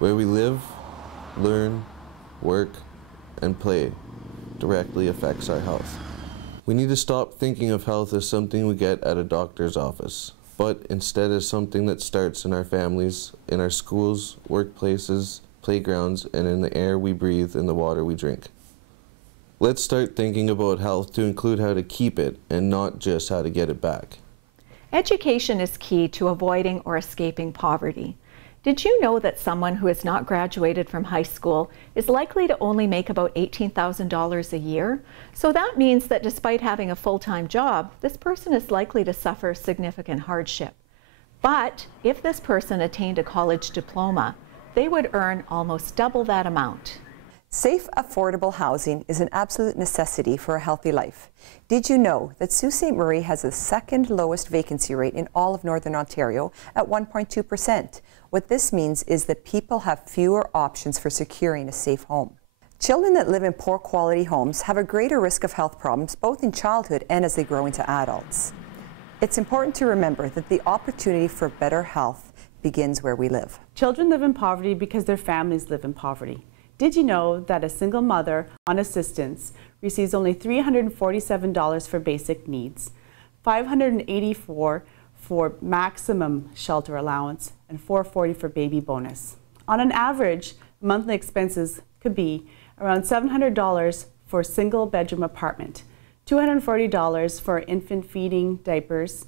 Where we live, learn, work, and play directly affects our health. We need to stop thinking of health as something we get at a doctor's office, but instead as something that starts in our families, in our schools, workplaces, playgrounds, and in the air we breathe and the water we drink. Let's start thinking about health to include how to keep it and not just how to get it back. Education is key to avoiding or escaping poverty. Did you know that someone who has not graduated from high school is likely to only make about $18,000 a year? So that means that despite having a full-time job, this person is likely to suffer significant hardship. But if this person attained a college diploma, they would earn almost double that amount. Safe, affordable housing is an absolute necessity for a healthy life. Did you know that Sault Ste. Marie has the second lowest vacancy rate in all of Northern Ontario at 1.2%? What this means is that people have fewer options for securing a safe home. Children that live in poor quality homes have a greater risk of health problems both in childhood and as they grow into adults. It's important to remember that the opportunity for better health begins where we live. Children live in poverty because their families live in poverty. Did you know that a single mother on assistance receives only $347 for basic needs, $584 for maximum shelter allowance, and $440 for baby bonus? On an average, monthly expenses could be around $700 for a single bedroom apartment, $240 for infant feeding diapers,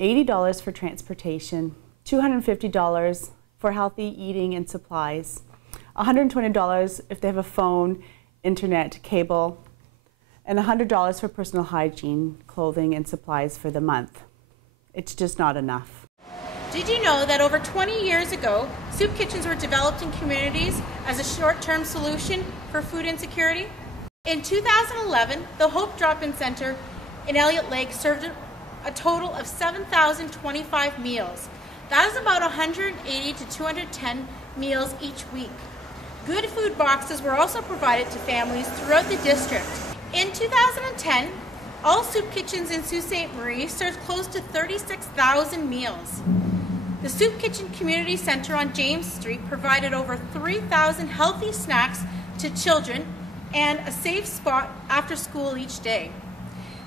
$80 for transportation, $250 for healthy eating and supplies, $120 if they have a phone, internet, cable, and $100 for personal hygiene, clothing, and supplies for the month. It's just not enough. Did you know that over 20 years ago, soup kitchens were developed in communities as a short-term solution for food insecurity? In 2011, the Hope Drop-In Center in Elliott Lake served a total of 7,025 meals. That is about 180 to 210 meals each week. Good food boxes were also provided to families throughout the district. In 2010, all soup kitchens in Sault Ste. Marie served close to 36,000 meals. The Soup Kitchen Community Center on James Street provided over 3,000 healthy snacks to children and a safe spot after school each day.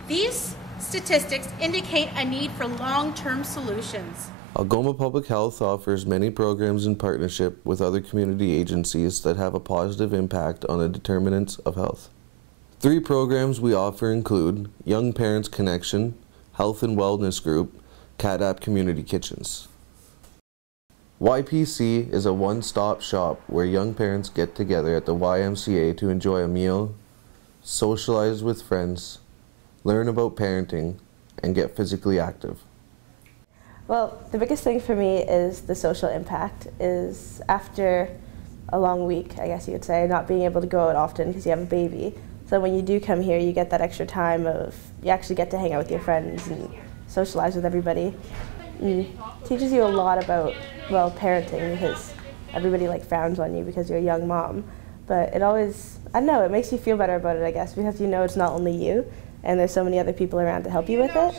These statistics indicate a need for long-term solutions. Algoma Public Health offers many programs in partnership with other community agencies that have a positive impact on the determinants of health. 3 programs we offer include Young Parents Connection, Health and Wellness Group, CADAP Community Kitchens. YPC is a one-stop shop where young parents get together at the YMCA to enjoy a meal, socialize with friends, learn about parenting, and get physically active. Well, the biggest thing for me is the social impact, is after a long week, I guess you could say, not being able to go out often because you have a baby. So when you do come here, you get that extra time of, you actually get to hang out with your friends and socialize with everybody. It teaches you a lot about, well, parenting, because everybody frowns on you because you're a young mom. But it always, I don't know, it makes you feel better about it, I guess, because you know it's not only you, and there's so many other people around to help you with it.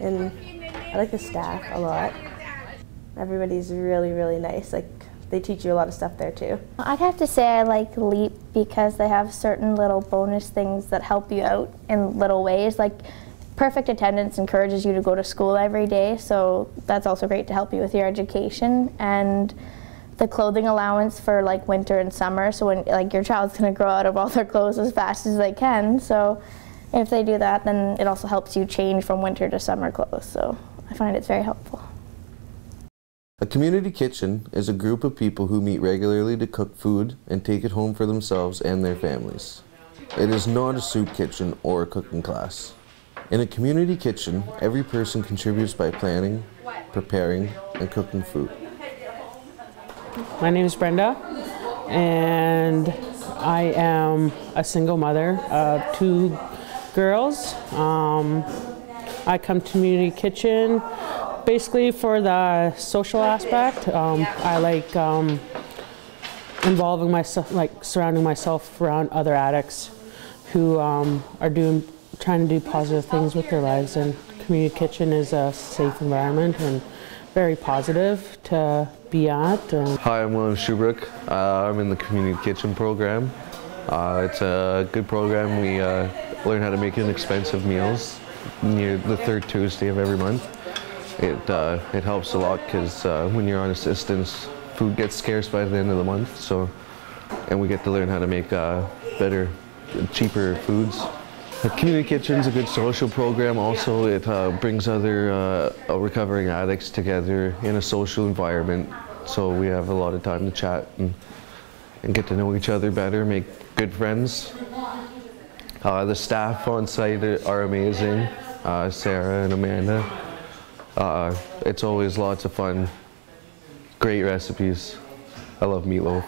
And I like the staff a lot. Everybody's really, really nice. They teach you a lot of stuff there too. I'd have to say I like LEAP because they have certain little bonus things that help you out in little ways. Perfect attendance encourages you to go to school every day, so that's also great to help you with your education. And the clothing allowance for winter and summer, so when your child's gonna grow out of all their clothes as fast as they can. So if they do that, then it also helps you change from winter to summer clothes. So I find it's very helpful. A community kitchen is a group of people who meet regularly to cook food and take it home for themselves and their families. It is not a soup kitchen or a cooking class. In a community kitchen, every person contributes by planning, preparing, and cooking food. My name is Brenda, and I am a single mother of 2 girls. I come to community kitchen basically for the social aspect. I like involving myself, surrounding myself around other addicts who are trying to do positive things with their lives, and community kitchen is a safe environment and very positive to be at. Hi, I'm William Schubrook. I'm in the community kitchen program. It's a good program. We learn how to make inexpensive meals near the third Tuesday of every month. It helps a lot because when you're on assistance, food gets scarce by the end of the month. And we get to learn how to make better, cheaper foods. The community kitchen's a good social program. Also, it brings other recovering addicts together in a social environment. So we have a lot of time to chat and get to know each other better, make good friends. The staff on site are amazing, Sarah and Amanda. It's always lots of fun, great recipes. I love meatloaf.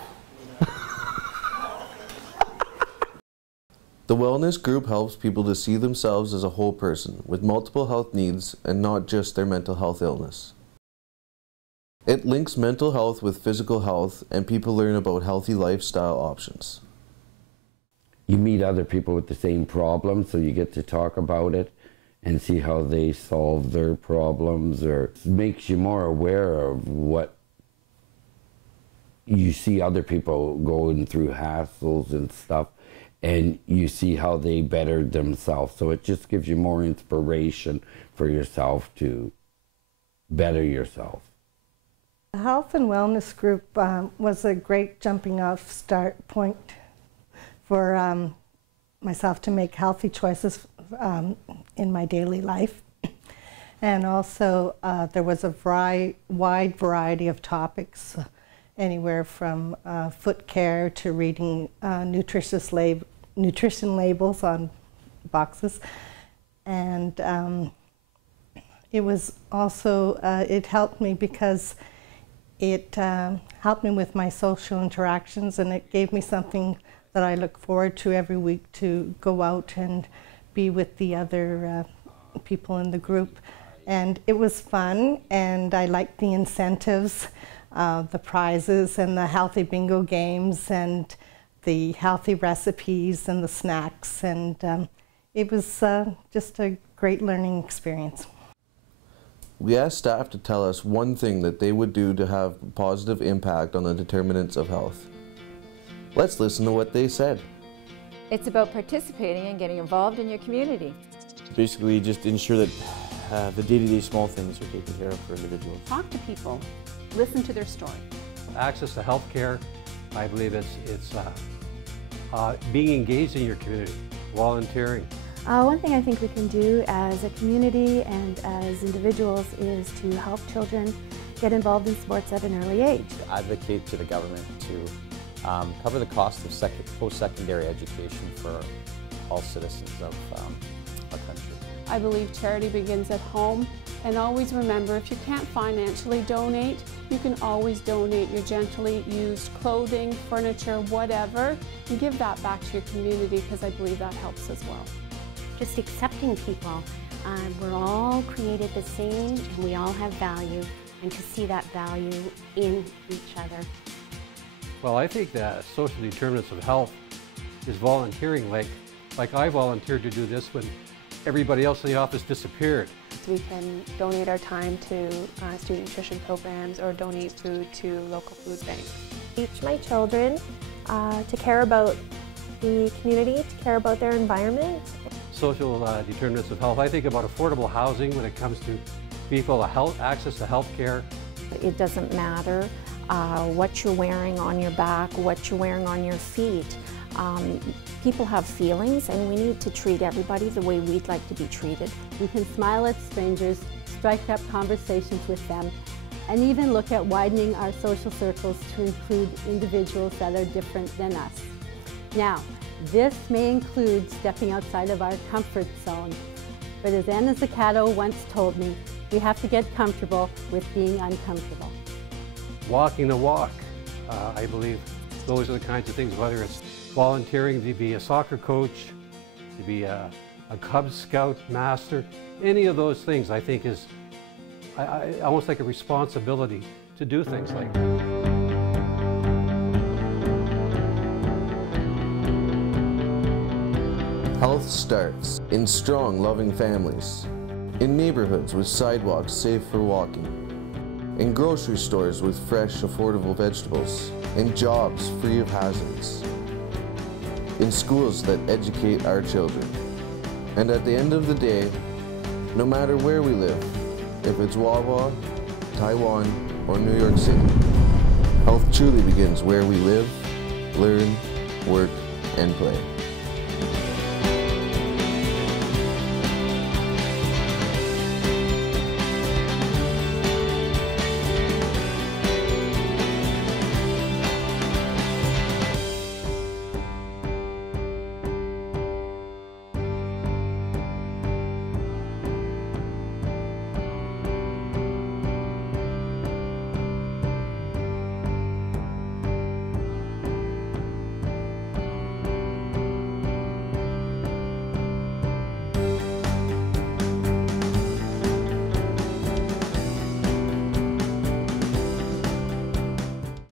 The wellness group helps people to see themselves as a whole person with multiple health needs and not just their mental health illness. It links mental health with physical health, and people learn about healthy lifestyle options. You meet other people with the same problem, so you get to talk about it and see how they solve their problems, or it makes you more aware of what you see other people going through hassles and stuff, and you see how they bettered themselves. So it just gives you more inspiration for yourself to better yourself. The Health and Wellness Group was a great jumping off start point for myself to make healthy choices in my daily life. And also there was a wide variety of topics, anywhere from foot care to reading nutrition labels on boxes. And it was also, it helped me because it helped me with my social interactions, and it gave me something that I look forward to every week, to go out and be with the other people in the group. And it was fun, and I liked the incentives, the prizes and the healthy bingo games and the healthy recipes and the snacks, and it was just a great learning experience. We asked staff to tell us one thing that they would do to have a positive impact on the determinants of health. Let's listen to what they said. It's about participating and getting involved in your community. Basically, just ensure that the day-to-day small things are taken care of for individuals. Talk to people, listen to their story. Access to health care, I believe it's being engaged in your community, volunteering. One thing I think we can do as a community and as individuals is to help children get involved in sports at an early age. Advocate to the government to cover the cost of post-secondary education for all citizens of our country. I believe charity begins at home, and always remember, if you can't financially donate, you can always donate your gently used clothing, furniture, whatever, and give that back to your community, because I believe that helps as well. Just accepting people. We're all created the same, and we all have value, and to see that value in each other. Well, I think that social determinants of health is volunteering, like I volunteered to do this when everybody else in the office disappeared. We can donate our time to student nutrition programs or donate food to local food banks. Teach my children to care about the community, to care about their environment. Social determinants of health. I think about affordable housing when it comes to people, access to health care. It doesn't matter what you're wearing on your back, what you're wearing on your feet. People have feelings, and we need to treat everybody the way we'd like to be treated. We can smile at strangers, strike up conversations with them, and even look at widening our social circles to include individuals that are different than us. Now, this may include stepping outside of our comfort zone, but as Anna Zaccato once told me, we have to get comfortable with being uncomfortable. Walking the walk, I believe those are the kinds of things, whether it's volunteering to be a soccer coach, to be a Cub Scout master, any of those things I think is almost like a responsibility to do things like that. Health starts in strong, loving families, in neighborhoods with sidewalks safe for walking, in grocery stores with fresh, affordable vegetables, in jobs free of hazards, in schools that educate our children. And at the end of the day, no matter where we live, if it's Wawa, Taiwan, or New York City, health truly begins where we live, learn, work, and play.